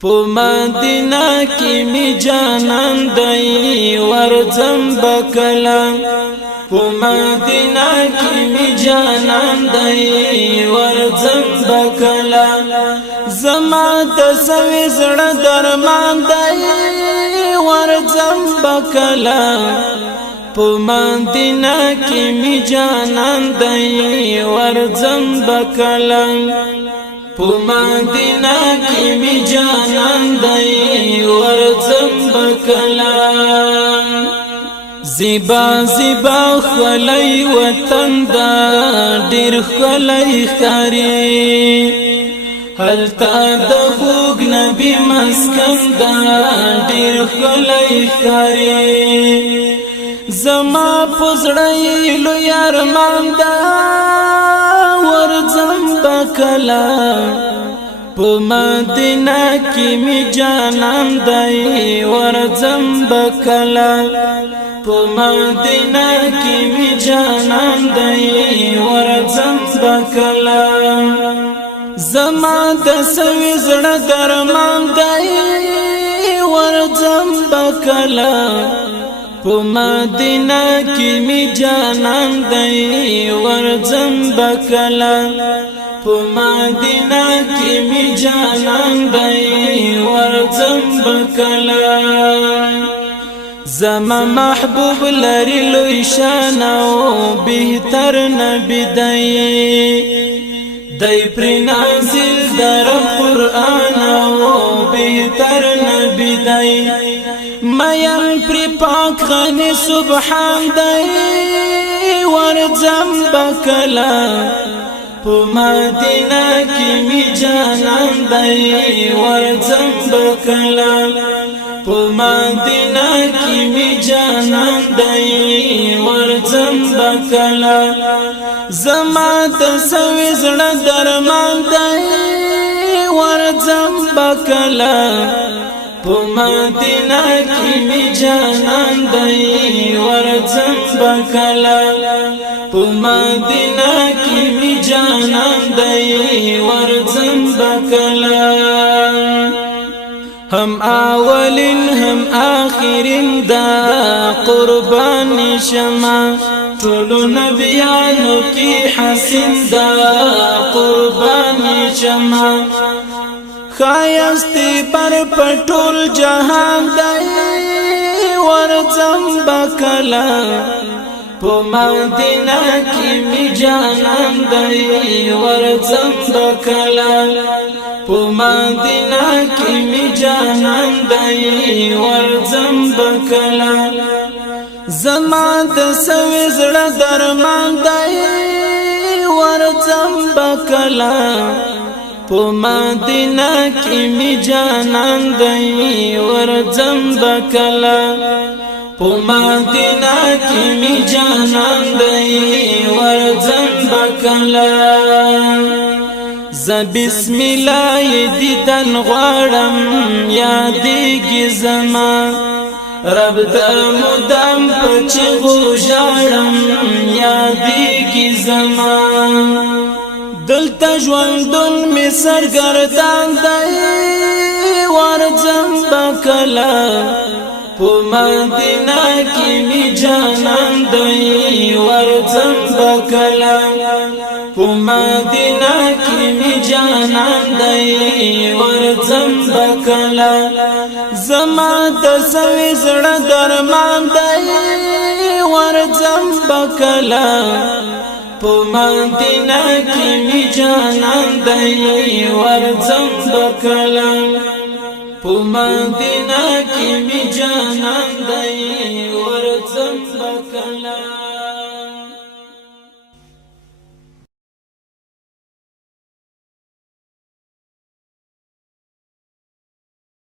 پو مدینہ کی می جانان دی ورزم بکلا پو مدینہ کی می جانان دی ورزم بکلا زما د سوي زړه درمان دی ورزم بکلا پو مدینہ کی می جانان دی ورزم بکلا پو مدینہ کی می جانان دی ورزم بکلا زیبا زیبا خلی وطن دا ډیر خلی خاری هلتا د خوږ نبی مسکن دا ډیر خلی خاری زما پزړی لو یارمان دا ورزم بکلا پو مدینہ کی می جانان دی ورزم بکلا پو مدینہ کی می جانان دی ورزم بکلا زما د سوي زړه درمان دی ورزم بکلا پو مدینہ کی می جانان دی ورزم بکلا پو مدینہ کی می جانان دی ورزم بکلا زما محبوب لري لوی شان او بهتر نبی دی پر نازل در قرآن او بهتر نبی دی میم پر پاک غنی سبحان دی ورزم بکلا پو مدینہ کی می جانان دی ورزم بکلا پو مدینہ کی می جانان دی ورزم بکلا زما د سوي زړه درمان دی ورزم بکلا پو مدینہ کی می جانان دی ورزم بکلا پو مدینہ کی می جانان دی ورزم بکلا هم اولین هم آخرین دا قربان شما ټولو نبیانو کی حسین دا قربان شما خایستی پر پټول جهان دی ورزم بکلا پو مدینہ کی می جانان دی ورزم بکلا پو مدینہ کی می جانان دی ورزم بکلا زما د سوي زړه درمان دی ورزم بکلا پو مدینہ کی می جانان دی ورزم بکلا پو مدینہ کی می جانان دی ورزم بکلا ز بسم الله دیدن غواړم یادېږي زما رب د مدام پچ غوژړم یادېږي زما دلته ژوندون می سرګردان دی ورزم بکلا پو مدینہ کی می جانان دی ورزم بکلا پو مدینہ کی می جانان دی ورزم بکلا زما د سوي زړه درمان دی ورزم بکلا پو مدینہ کی می جانان دی ورزم بکلا پو مدینہ کی می جانان دی